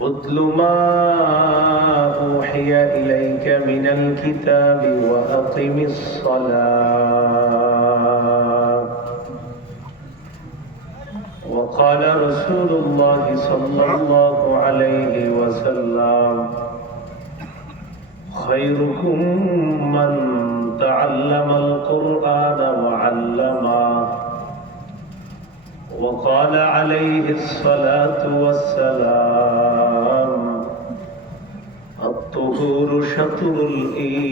اتل ما أوحي إليك من الكتاب وأقم الصلاة. وقال رسول الله صلى الله عليه وسلم خيركم من تعلم القرآن وعلمه وقال عليه الصلاة والسلام الطهور شطر الإيمان.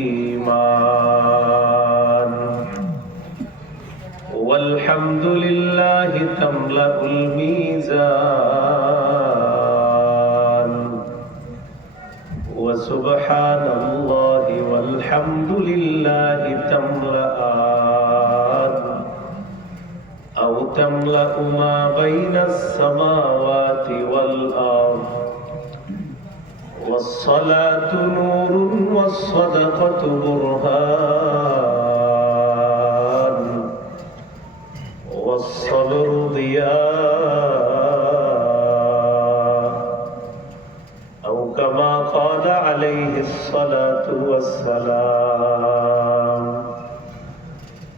والحمد لله تملأ الميزان. وسبحان الله والحمد لله تملأان. أو تملأ ما بين السماوات والأرض. والصلاة نور والصدقة برهان. والصبر ضياء. أو كما قال عليه الصلاة والسلام.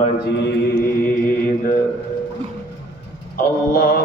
مجيد. الله